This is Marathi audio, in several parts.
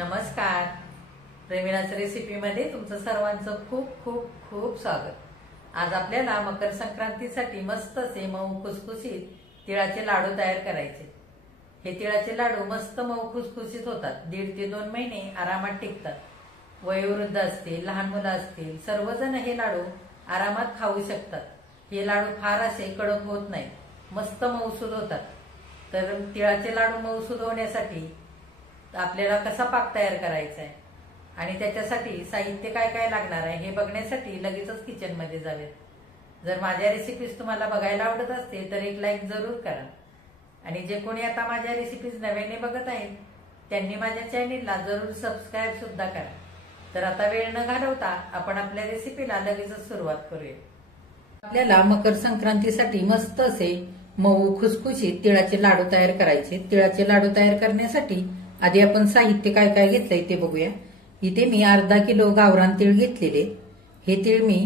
नमस्कार. प्रेमिनाच रेसिपीमध्ये तुमचं सर्वांचं खूप खूप खूप स्वागत. आज आपल्याला मकर संक्रांतीसाठी मस्त असे मऊ खुसखुशीत तिळाचे लाडू तयार करायचे. हे तिळाचे लाडू मस्त मऊ खुसखुशीत होतात. 1.5 ते 2 महिने आरामात टिकतात. वयोवृद्ध असतील, लहान मुलं असतील, सर्वजण हे लाडू आरामात खाऊ शकतात. हे लाडू फार असे कडक होत नाहीत, मस्त मऊसूद होतात. तर तिळाचे लाडू मऊसूद होण्यासाठी आपल्याला कसा पाक तयार करायचा आहे आणि त्याच्यासाठी साहित्य काय काय लागणार आहे हे बघण्यासाठी लगेचच किचन मध्ये जाऊयात. जर माझ्या रेसिपीज तुम्हाला बघायला आवडत असते तर एक लाईक जरूर करा. आणि जे कोणी आता माझ्या रेसिपीज नव्याने बघत आहेत त्यांनी माझ्या चॅनेलला जरूर सबस्क्राईब सुद्धा करा. तर आता वेळ न घालवता आपण आपल्या रेसिपीला लगेचच सुरुवात करूया. आपल्याला मकर संक्रांतीसाठी मस्त असे मऊ खुसखुशीत तिळाचे लाडू तयार करायचे. तिळाचे लाडू तयार करण्यासाठी आधी आपण साहित्य काय काय घेतलंय ते बघूया. इथे मी अर्धा किलो गावरान तीळ घेतलेले. हे तीळ मी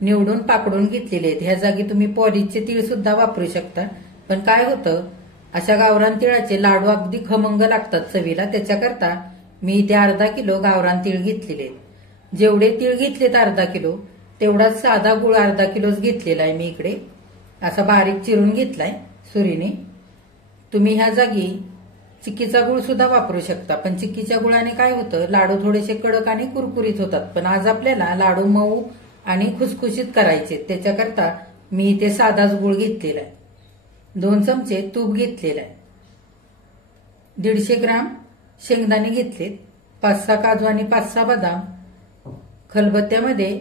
निवडून पाकडून घेतलेले आहेत. ह्या जागी तुम्ही पॉलिशचे तीळ सुद्धा वापरू शकता. पण काय होतं, अशा गावरान तिळाचे लाडू अगदी खमंग लागतात चवीला. त्याच्याकरता मी इथे अर्धा किलो गावरान तीळ घेतलेले. जेवढे तीळ घेतलेत अर्धा किलो तेवढाच साधा गुळ अर्धा किलोच घेतलेला आहे मी इकडे. असा बारीक चिरून घेतलाय सुरीने. तुम्ही ह्या जागी चिक्कीचा गुळ सुद्धा वापरू शकता. पण चिक्कीच्या गुळाने काय होतं, लाडू थोडेसे कडक आणि कुरकुरीत होतात. पण आज आपल्याला लाडू मऊ आणि खुसखुशीत करायचे, त्याच्याकरता मी इथे साधाच गुळ घेतलेला आहे. 2 चमचे तूप घेतलेलं आहे. 150 ग्राम शेंगदाणे घेतलेत. 5-6 काजू आणि 5-6 बदाम खलबत्त्यामध्ये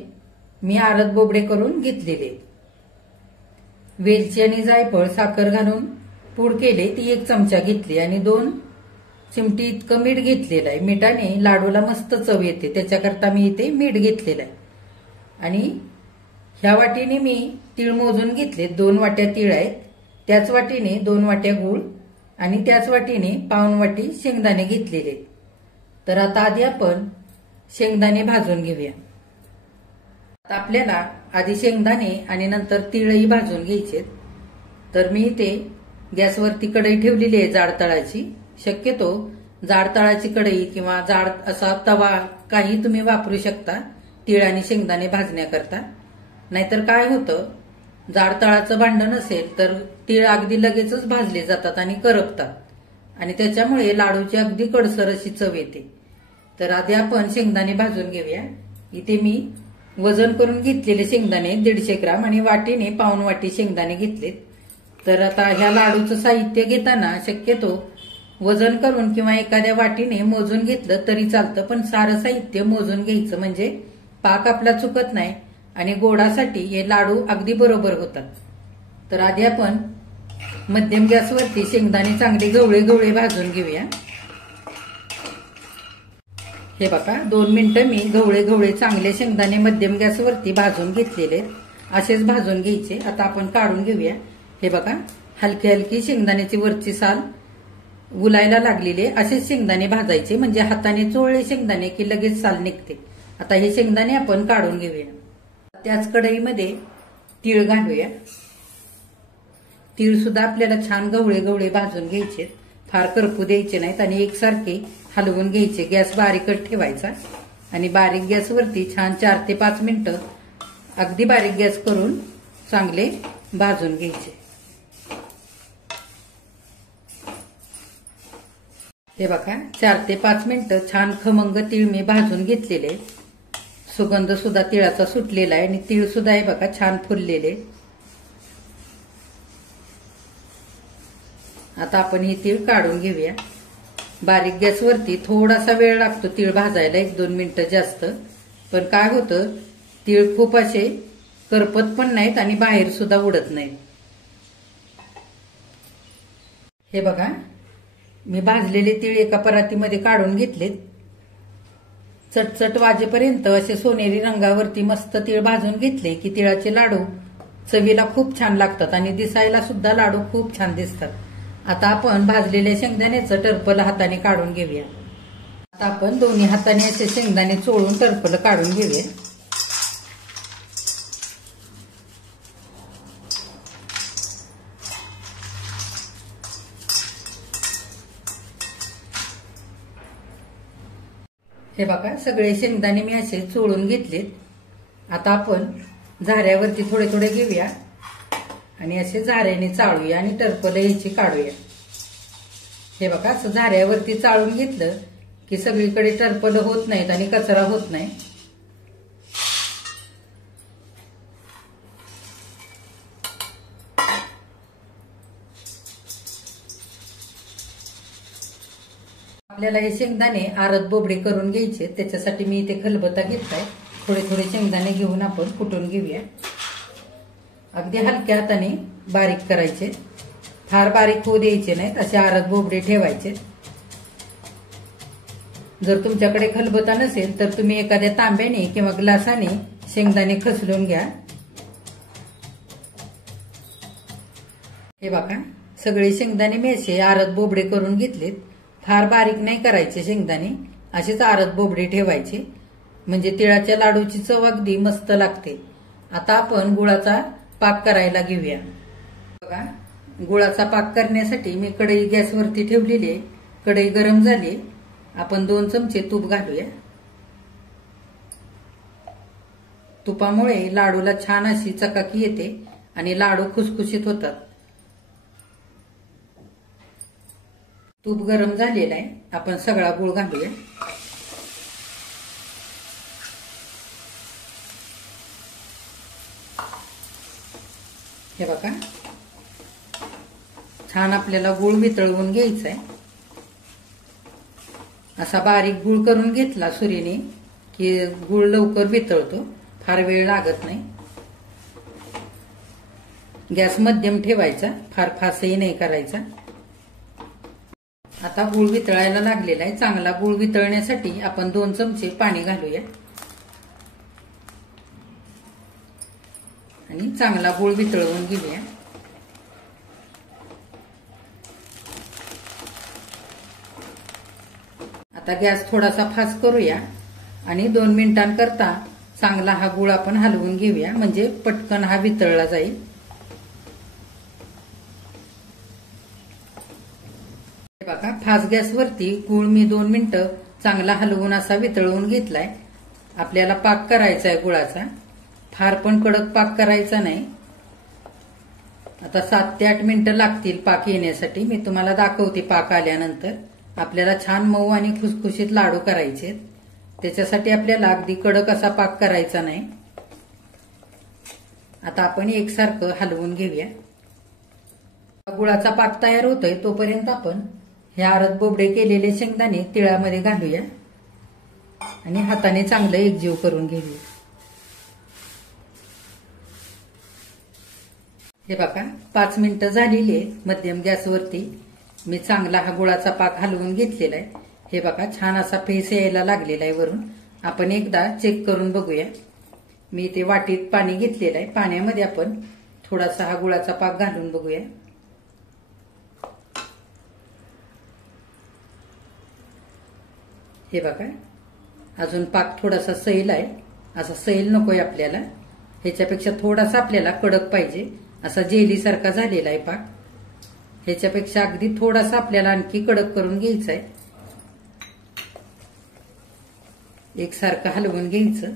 मी आरद बोबडे करून घेतलेले. वेलची आणि जायफळ साखर घालून पूड केले ती 1 चमचा घेतली आणि 2 चिमटी इतकं मीठ घेतलेलं आहे. मिठाने लाडूला मस्त चव येते, त्याच्याकरता मी इथे मीठ घेतलेलं आहे. आणि ह्या वाटीने मी तीळ मोजून घेतले. 2 वाट्या तीळ आहेत. त्याच वाटीने 2 वाट्या गूळ आणि त्याच वाटीने पाऊण वाटी शेंगदाणे घेतलेले. तर आता आधी आपण शेंगदाणे भाजून घेऊया. आता आपल्याला आधी शेंगदाणे आणि नंतर तीळही भाजून घ्यायचे. तर मी इथे गॅसवरती कढई ठेवलेली आहे जाड तळाची. शक्यतो जाड तळाची कढई किंवा जाड असा तवा काही तुम्ही वापरू शकता तीळ आणि शेंगदाणे भाजण्याकरता. नाहीतर काय होतं, जाड तळाचं भांडं नसेल तर तीळ अगदी लगेचच भाजले जातात आणि करपतात आणि त्याच्यामुळे लाडूची अगदी कडसर अशी चव येते. तर आधी आपण शेंगदाणे भाजून घेऊया. इथे मी वजन करून घेतलेले शेंगदाणे 150 ग्राम आणि वाटीने पाऊण वाटी शेंगदाणे घेतलेत. तर आता ह्या लाडूचं साहित्य घेताना शक्यतो वजन करून किंवा एखाद्या वाटीने मोजून घेतलं तरी चालतं. पण सारं साहित्य मोजून घ्यायचं म्हणजे पाक आपला चुकत नाही आणि गोडासाठी हे लाडू अगदी बरोबर होतात. तर आधी आपण मध्यम गॅसवरती शेंगदाणे चांगले गवळे गवळे भाजून घेऊया. हे बघा 2 मिनिटं मी गवळे गवळे चांगले शेंगदाणे मध्यम गॅसवरती भाजून घेतलेले. असेच भाजून घ्यायचे. आता आपण काढून घेऊया. हे बघा हलकी हलकी शेंगदाण्याची वरची साल उलायला लागलेले असेच शेंगदाणे भाजायचे, म्हणजे हाताने चोळले शेंगदाणे की लगेच साल निघते. आता हे शेंगदाणे आपण काढून घेऊया. त्याच कढईमध्ये तीळ घालूया. तीळ सुद्धा आपल्याला छान गवळे गवळे भाजून घ्यायचे, फार करपू द्यायचे नाहीत आणि एकसारखे हलवून घ्यायचे. गॅस बारीकच ठेवायचा आणि बारीक गॅसवरती छान 4 ते 5 मिनिटं अगदी बारीक गॅस करून चांगले भाजून घ्यायचे. हे बघा 4 ते 5 मिनिटं छान खमंग तीळ मी भाजून घेतलेले. सुगंध सुद्धा तिळाचा सुटलेला आहे आणि तीळ सुद्धा हे बघा छान फुललेले. आता आपण हे तीळ काढून घेऊया. बारीक गॅसवरती थोडासा वेळ लागतो तीळ भाजायला, 1-2 मिनिटं जास्त. पण काय होतं, तीळ खूप असे करपत पण नाहीत आणि बाहेर सुद्धा उडत नाहीत. हे बघा मी भाजलेले तीळ एका परातीमध्ये काढून घेतलेत. चटचट वाजेपर्यंत असे सोनेरी रंगावरती मस्त तीळ भाजून घेतले की तिळाचे लाडू चवीला खूप छान लागतात आणि दिसायला सुद्धा लाडू खूप छान दिसतात. आता आपण भाजलेल्या शेंगदाण्याचं टरफल हाताने काढून घेऊया. आता आपण दोन्ही हाताने असे शेंगदाणे चोळून टरफल काढून घेऊया. हे बघा सगळे शेंगदाणे मी असे चोळून घेतलेत। आता आपण झाऱ्यावरती थोडे थोडे घेऊया आणि असे झाऱ्याने चाळूया आणि टरफलं याची काढूया। हे बघा असं झाऱ्यावरती चाळून घेतलं की सगळीकडे टरफलं होत नाहीत आणि कचरा होत नाही। आपल्याला हे शेंगदाणे आरत बोबडे करून घ्यायचे, त्याच्यासाठी मी इथे खलबत्ता घेतलाय। थोडे थोडे शेंगदाणे घेऊन आपण कुटून घेऊया। अगदी हलक्या हाताने बारीक करायचे, फार बारीक होऊ द्यायचे नाहीत, असे आरत बोबडे ठेवायचे। जर तुमच्याकडे खलबत्ता नसेल तर तुम्ही एखाद्या तांब्याने किंवा ग्लासाने शेंगदाणे खचलून घ्या। हे बघा सगळे शेंगदाणे मी असे आरत बोबडे करून घेतलेत। फार बारीक नाही करायचे शेंगदाणे, असेच आरत बोबडे ठेवायचे, म्हणजे तिळाच्या लाडूची चव अगदी मस्त लागते। आता आपण गुळाचा पाक करायला घेऊया। बघा गुळाचा पाक करण्यासाठी मी कढई गॅसवरती ठेवलेली आहे। कढई गरम झाली, आपण 2 चमचे तूप घालूया। तुपामुळे लाडूला छान अशी चकाकी येते आणि लाडू खुसखुशीत होतात। तूप गरम झालेलं आहे, आपण सगळा गुळ घालूया। हे बघा छान आपल्याला गुळ वितळवून घ्यायचा आहे। असा बारीक गुळ करून घेतला सुरीने की गुळ लवकर वितळतो, फार वेळ लागत नाही। गॅस मध्यम ठेवायचा, फार फासही नाही करायचा। आता गुळ वितळायला लागलेला आहे। चांगला गुळ वितळण्यासाठी आपण 2 चमचे पाणी घालूया आणि चांगला गुळ वितळवून घेऊया। आता गॅस थोडासा फास्ट करूया आणि 2 मिनिटांकरता चांगला हा गुळ आपण हलवून घेऊया, म्हणजे पटकन हा वितळला जाईल। बघा फास्ट गॅसवरती गुळ मी 2 मिनिटं चांगला हलवून असा वितळवून घेतलाय। आपल्याला पाक करायचा आहे गुळाचा, फार पण कडक पाक करायचा नाही। आता 7 ते 8 मिनिटं लागतील पाक येण्यासाठी, मी तुम्हाला दाखवते पाक आल्यानंतर। आपल्याला छान मऊ आणि खुसखुशीत लाडू करायचे, त्याच्यासाठी आपल्याला अगदी कडक असा पाक करायचा नाही। आता आपण एकसारखं हलवून घेऊया। गुळाचा पाक तयार होतोय तोपर्यंत आपण हे आरत बोबडे केलेले शेंगदाणे तिळामध्ये घालूया आणि हाताने चांगलं एकजीव करून घेऊया। हे बघा 5 मिनिटं झालेली आहे। मध्यम गॅसवरती मी चांगला हा गुळाचा पाक हलवून घेतलेला आहे। हे बघा छान असा फेस यायला लागलेला आहे वरून। आपण एकदा चेक करून बघूया। मी इथे वाटीत पाणी घेतलेलं आहे, पाण्यामध्ये आपण थोडासा हा गुळाचा पाक घालून बघूया। हे बघा अजून पाक थोडासा सैल आहे, असा सैल नकोय आपल्याला, ह्याच्यापेक्षा थोडासा आपल्याला कडक पाहिजे, असा जेली सारखा झालेला आहे पाक। ह्याच्यापेक्षा अगदी थोडासा आपल्याला आणखी कडक करून घ्यायचा आहे। एकसारखं हलवून घ्यायचं,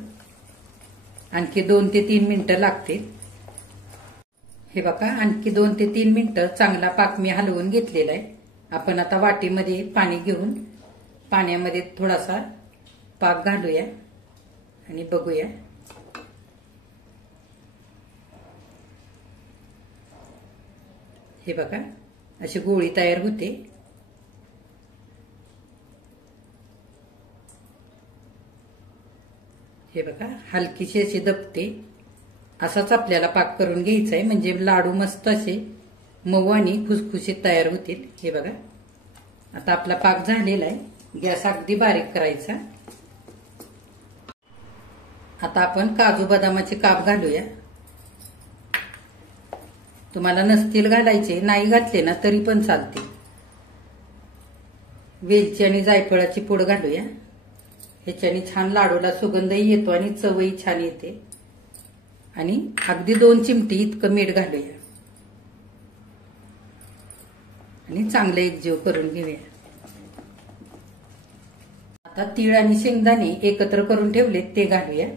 आणखी 2 ते 3 मिनिटं लागते। हे बघा आणखी 2 ते 3 मिनिटं चांगला पाक मी हलवून घेतलेला आहे। आपण आता वाटीमध्ये पाणी घेऊन पाण्यामध्ये थोडासा पाक घालूया आणि बघूया। हे बघा अशी गोळी तयार होते। हे बघा हलकीशी अशी दबते, असाच आपल्याला पाक करून घ्यायचा आहे, म्हणजे लाडू मस्त असे मऊ आणि खुसखुशीत तयार होतील। हे बघा आता आपला पाक झालेला आहे, गॅस अगदी बारीक करायचा। आता आपण काजू बदामाचे काप घालूया। तुम्हाला नसतील घालायचे, नाही घातले ना तरी पण चालते। वेलची आणि जायफळाची पूड घालूया, ह्याच्याने छान लाडूला सुगंधही येतो आणि चवही छान येते। आणि अगदी 2 चिमटी इतकं मीठ घालूया आणि चांगलं एकजीव करून घेऊया। आता तीळ आणि शेंगदाणे एकत्र करून ठेवलेत ते घालूया.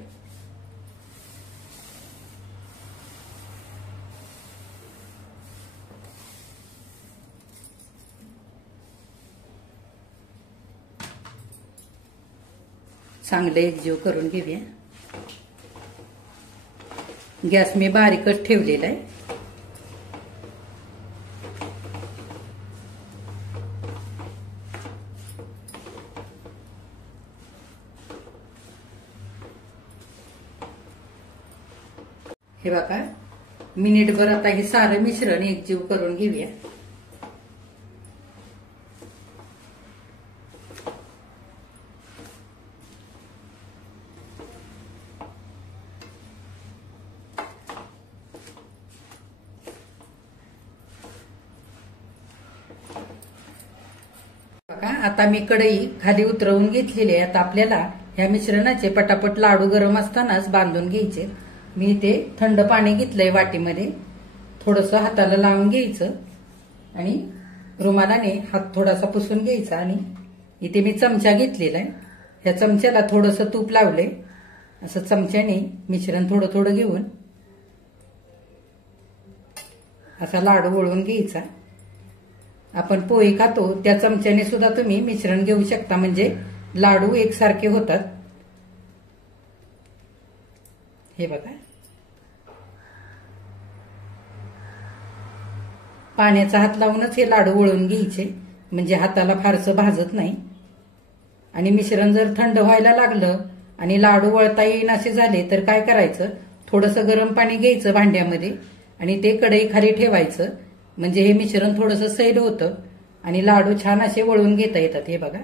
चांगले एकजीव करून घेऊया. गॅस मी बारीकच ठेवलेला आहे. हे बघा, मिनिटभर आता हे सारं मिश्रण एकजीव करून घेऊया. आता मी कढई खाली उतरवून घेतलेली आहे. आता आपल्याला ह्या मिश्रणाचे पटापट लाडू गरम असतानाच बांधून घ्यायचे. मी इथे थंड पाणी घेतलंय वाटीमध्ये. थोडंसं हाताला लावून घ्यायचं आणि रुमालाने हात थोडासा पुसून घ्यायचा. आणि इथे मी चमचा घेतलेला आहे. ह्या चमच्याला थोडंसं तूप लावलंय. असं चमच्याने मिश्रण थोडं थोडं घेऊन असा लाडू वळून घ्यायचा. आपण पोहे खातो त्या चमच्याने सुद्धा तुम्ही मिश्रण घेऊ शकता, म्हणजे लाडू एकसारखे होतात. हे बघा, पाण्याचा हात लावूनच हे लाडू वळून घ्यायचे, म्हणजे हाताला फारसं भाजत नाही. आणि मिश्रण जर थंड व्हायला लागलं आणि लाडू वळता येईन असे झाले तर काय करायचं, थोडंसं गरम पाणी घ्यायचं भांड्यामध्ये आणि ते कढई खाली ठेवायचं. म्हणजे हे मिश्रण थोडंसं सैल होतं आणि लाडू छान असे वळून घेता येतात. हे बघा,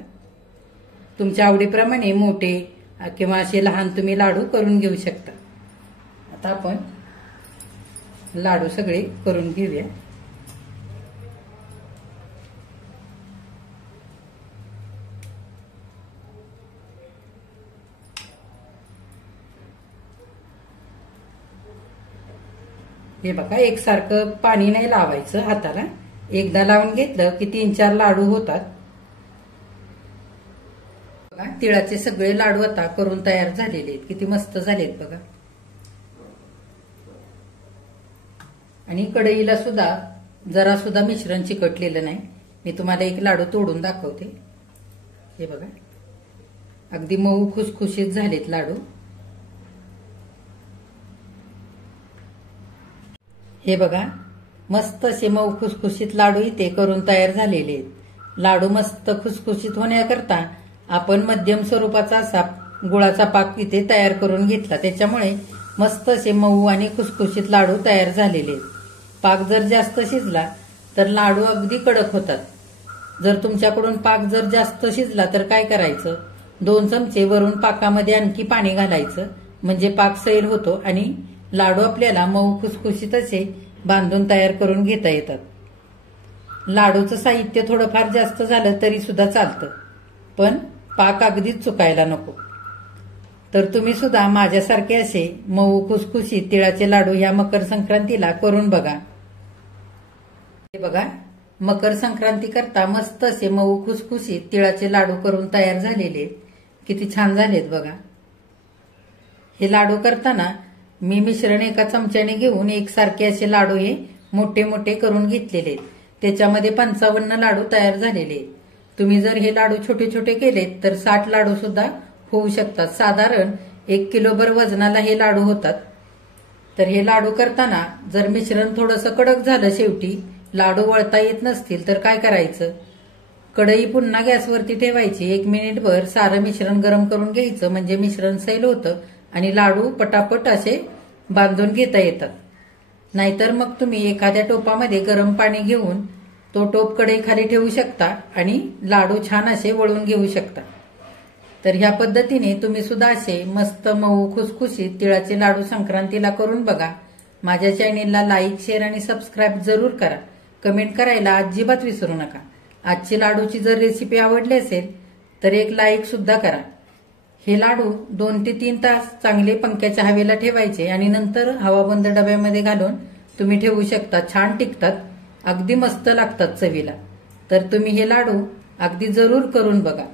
तुमच्या आवडीप्रमाणे मोठे किंवा असे लहान तुम्ही लाडू करून घेऊ शकता. आता आपण लाडू सगळे करून घेऊया. हे बघा, एकसारखं पाणी नाही लावायचं हाताला. एकदा लावून घेतलं की 3-4 लाडू होतात. बघा, तिळाचे सगळे लाडू आता करून तयार झालेले आहेत. किती मस्त झालेत बघा. आणि कढईला सुद्धा जरा सुद्धा मिश्रण चिकटलेलं नाही. मी तुम्हाला एक लाडू तोडून दाखवते. हे बघा, अगदी मऊ खुसखुशीत झालेत लाडू. हे बघा, मस्त असे मऊ खुसखुशीत लाडू इथे करून तयार झालेले आहेत. लाडू मस्त खुसखुशीत होण्याकरता आपण मध्यम स्वरूपाचा असा गुळाचा पाक इथे तयार करून घेतला. त्याच्यामुळे मस्त असे मऊ आणि खुसखुशीत लाडू तयार झालेले आहेत. पाक जर जास्त शिजला तर लाडू अगदी कडक होतात. जर तुमच्याकडून पाक जर जास्त शिजला तर काय करायचं, 2 चमचे वरून पाकामध्ये आणखी पाणी घालायचं, म्हणजे पाक सैल होतो आणि लाडू आपल्याला मऊ खुसखुशीत असे बांधून तयार करून घेता येतात. लाडूचं साहित्य थोडंफार जास्त झालं तरी सुद्धा चालतं, पण पाक अगदीच चुकायला नको. तर तुम्ही सुद्धा माझ्यासारखे असे मऊ खुसखुशीत तिळाचे लाडू या मकर संक्रांतीला करून बघा. हे बघा, मकर संक्रांती करता मस्त असे मऊ खुसखुशीत तिळाचे लाडू करून तयार झालेले. किती छान झालेत बघा. हे लाडू करताना मी मिश्रण एका चमच्याने घेऊन एकसारखे असे लाडू हे मोठे मोठे करून घेतलेले. त्याच्यामध्ये 55 लाडू तयार झालेले. तुम्ही जर हे लाडू छोटे छोटे केलेत तर 60 लाडू सुद्धा होऊ शकतात. साधारण 1 किलोभर वजनाला हे लाडू होतात. तर हे लाडू करताना जर मिश्रण थोडंसं कडक झालं, शेवटी लाडू वळता येत नसतील तर काय करायचं, कढई पुन्हा गॅसवरती ठेवायची. 1 मिनिटभर सारं मिश्रण गरम करून घ्यायचं, म्हणजे मिश्रण सैल होतं आणि लाडू पटापट असे बांधून घेता येतात. नाहीतर मग तुम्ही एखाद्या टोपामध्ये गरम पाणी घेऊन तो टोप कढई खाली ठेवू शकता आणि लाडू छान असे वळून घेऊ शकता. तर ह्या पद्धतीने तुम्ही सुद्धा असे मस्त मऊ खुसखुशीत तिळाचे लाडू संक्रांतीला करून बघा. माझ्या चॅनेलला लाईक, शेअर आणि सबस्क्राईब जरूर करा. कमेंट करायला अजिबात विसरू नका. आजची लाडूची जर रेसिपी आवडली असेल तर एक लाईक सुद्धा करा. हे लाडू 2 ते 3 तास चांगले पंख्याच्या हवेला ठेवायचे आणि नंतर हवाबंद डब्यामध्ये घालून तुम्ही ठेवू शकता. छान टिकतात, अगदी मस्त लागतात चवीला. तर तुम्ही हे लाडू अगदी जरूर करून बघा.